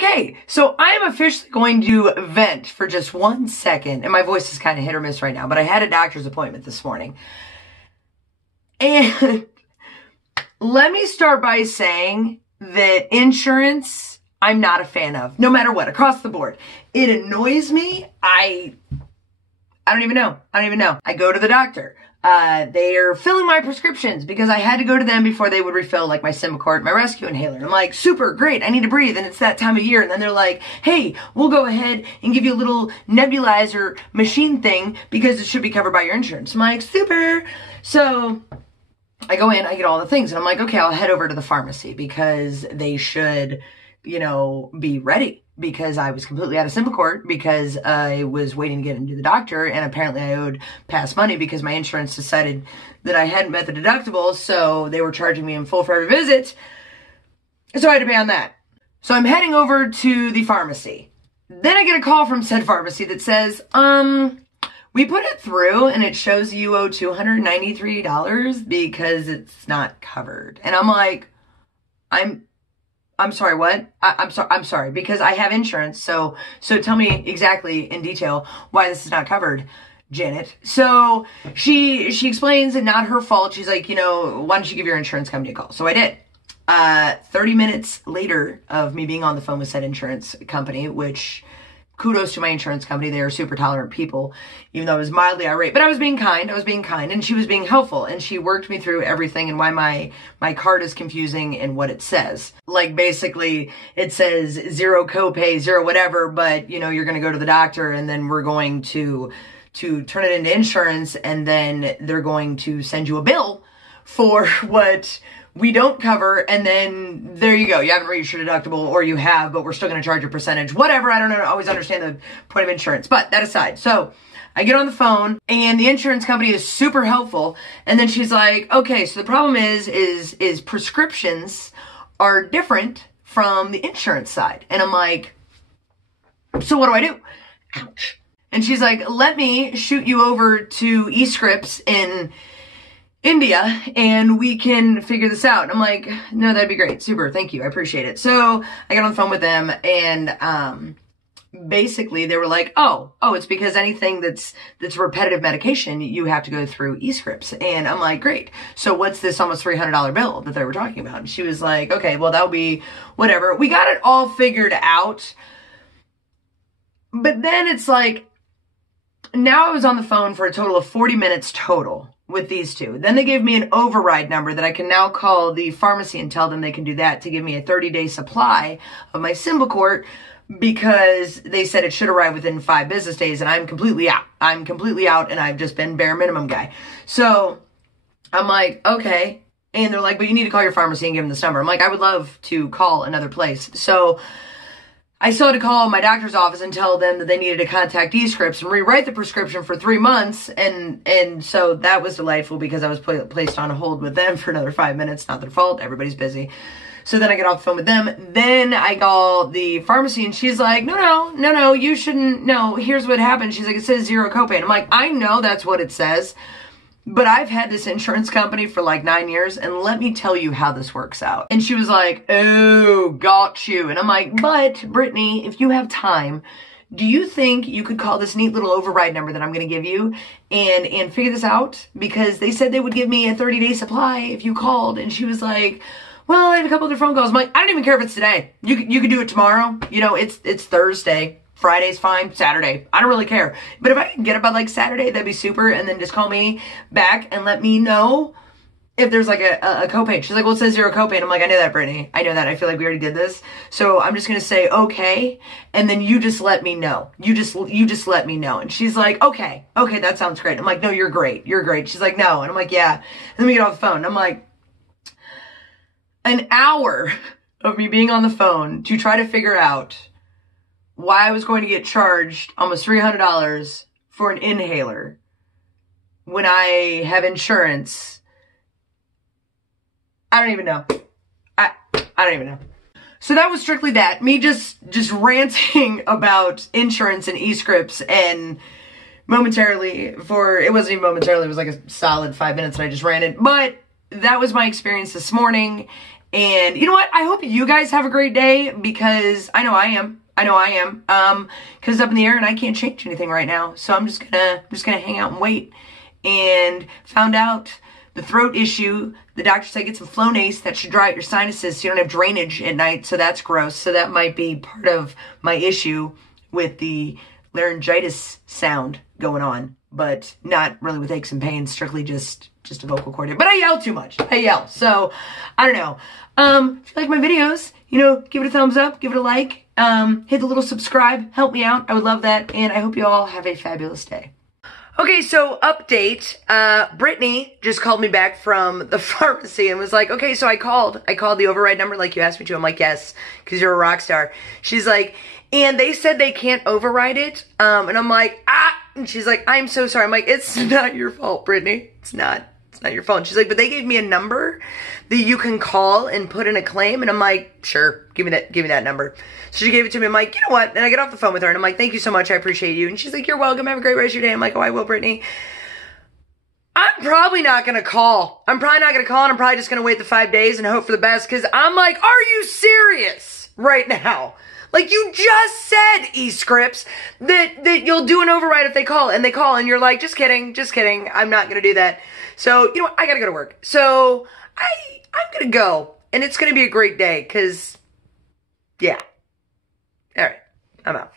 Okay, so I'm officially going to vent for just 1 second, and my voice is kind of hit or miss right now, but I had a doctor's appointment this morning. And let me start by saying that insurance, I'm not a fan of, no matter what, across the board. It annoys me. I don't even know. I go to the doctor. They are filling my prescriptions because I had to go to them before they would refill like my Symbicort, my rescue inhaler. And I'm like, super, great, I need to breathe. And it's that time of year. And then they're like, hey, we'll go ahead and give you a little nebulizer machine thing because it should be covered by your insurance. I'm like, super. So I go in, I get all the things. And I'm like, okay, I'll head over to the pharmacy because they should, be ready. Because I was completely out of Symbicort because I was waiting to get into the doctor, and apparently I owed past money because my insurance decided that I hadn't met the deductible, so they were charging me in full for every visit. So I had to pay on that. So I'm heading over to the pharmacy. Then I get a call from said pharmacy that says, we put it through and it shows you owe $293 because it's not covered. And I'm like, I'm sorry, what? I'm sorry, because I have insurance. So tell me exactly in detail why this is not covered, Janet. So she explains it, not her fault. She's like, why don't you give your insurance company a call? So I did. 30 minutes later of me being on the phone with said insurance company, which kudos to my insurance company. They are super tolerant people, even though I was mildly irate. But I was being kind, and she was being helpful. And she worked me through everything and why my card is confusing and what it says. Like, basically, it says 0 copay, 0 whatever, but, you're going to go to the doctor, and then we're going to turn it into insurance, and then they're going to send you a bill for what we don't cover, and then there you go. You haven't reached your deductible, or you have, but we're still going to charge a percentage. Whatever, I don't always understand the point of insurance. But that aside, so I get on the phone, and the insurance company is super helpful, and then she's like, okay, so the problem is prescriptions are different from the insurance side. And I'm like, so what do I do? Ouch. And she's like, let me shoot you over to eScripts in India and we can figure this out. And I'm like, no, that'd be great. Super. Thank you. I appreciate it. So I got on the phone with them, and basically they were like, oh, it's because anything that's repetitive medication, you have to go through eScripts. And I'm like, great. So what's this almost $300 bill that they were talking about? And she was like, okay, well, that'll be whatever. We got it all figured out. But then it's like, now I was on the phone for a total of 40 minutes total with these two. Then they gave me an override number that I can now call the pharmacy and tell them they can do that to give me a 30-day supply of my Symbicort, because they said it should arrive within 5 business days, and I'm completely out. And I've just been bare minimum guy. So I'm like, okay. And they're like, but you need to call your pharmacy and give them this number. I'm like, I would love to call another place. So I still had to call my doctor's office and tell them that they needed to contact eScripts and rewrite the prescription for 3 months. And so that was delightful because I was placed on hold with them for another 5 minutes. Not their fault. Everybody's busy. So then I get off the phone with them. Then I call the pharmacy, and she's like, no, you shouldn't. No, here's what happened. She's like, it says 0 copay. And I'm like, I know that's what it says, but I've had this insurance company for like 9 years, and let me tell you how this works out. And she was like, oh, got you. And I'm like, but Brittany, if you have time, do you think you could call this neat little override number that I'm going to give you and figure this out? Because they said they would give me a 30-day supply if you called. And she was like, well, I have a couple other phone calls. I'm like, I don't even care if it's today. You could do it tomorrow. It's Thursday. Friday's fine. Saturday. I don't really care. But if I can get it by like Saturday, that'd be super. And then just call me back and let me know if there's like a copay. She's like, well, it says 0 copay. And I'm like, I know that, Brittany. I know that. I feel like we already did this. So I'm just going to say, okay. And then you just let me know. You just let me know. And she's like, okay, that sounds great. I'm like, no, you're great. She's like, no. And I'm like, yeah. And then we get off the phone. I'm like, an hour of me being on the phone to try to figure out why I was going to get charged almost $300 for an inhaler when I have insurance. I don't even know. I don't even know. So that was strictly that. Me just ranting about insurance and eScripts, and momentarily, it wasn't even momentarily, it was like a solid 5 minutes that I just ranted. But that was my experience this morning. And you know what? I hope you guys have a great day, because I know I am. Because it's up in the air and I can't change anything right now. So I'm just gonna hang out and wait. And found out the throat issue. The doctor said get some Flonase, that should dry out your sinuses so you don't have drainage at night. So that's gross. So that might be part of my issue with the laryngitis sound going on, but not really with aches and pains, strictly just a vocal cord. But I yell too much. I yell. So I don't know. If you like my videos, you know, give it a thumbs up, give it a like, hit the little subscribe, help me out. I would love that. And I hope you all have a fabulous day. Okay, so update. Brittany just called me back from the pharmacy and was like, okay, so I called the override number like you asked me to. I'm like, yes, because you're a rock star. She's like, and they said they can't override it. And I'm like, and she's like, I'm so sorry. I'm like, it's not your fault, Brittany. It's not your fault. And she's like, but they gave me a number that you can call and put in a claim. And I'm like, sure, give me that number. So she gave it to me. I'm like, you know what? And I get off the phone with her and I'm like, thank you so much. I appreciate you. And she's like, you're welcome. Have a great rest of your day. I'm like, oh, I will, Brittany. I'm probably not going to call. And I'm probably just going to wait the 5 days and hope for the best. Cause I'm like, are you serious right now? Like, you just said, eScripts, that you'll do an override if they call, and you're like, just kidding, I'm not gonna do that. So, you know what, I gotta go to work. So, I'm gonna go, and it's gonna be a great day, cause, yeah. Alright, I'm out.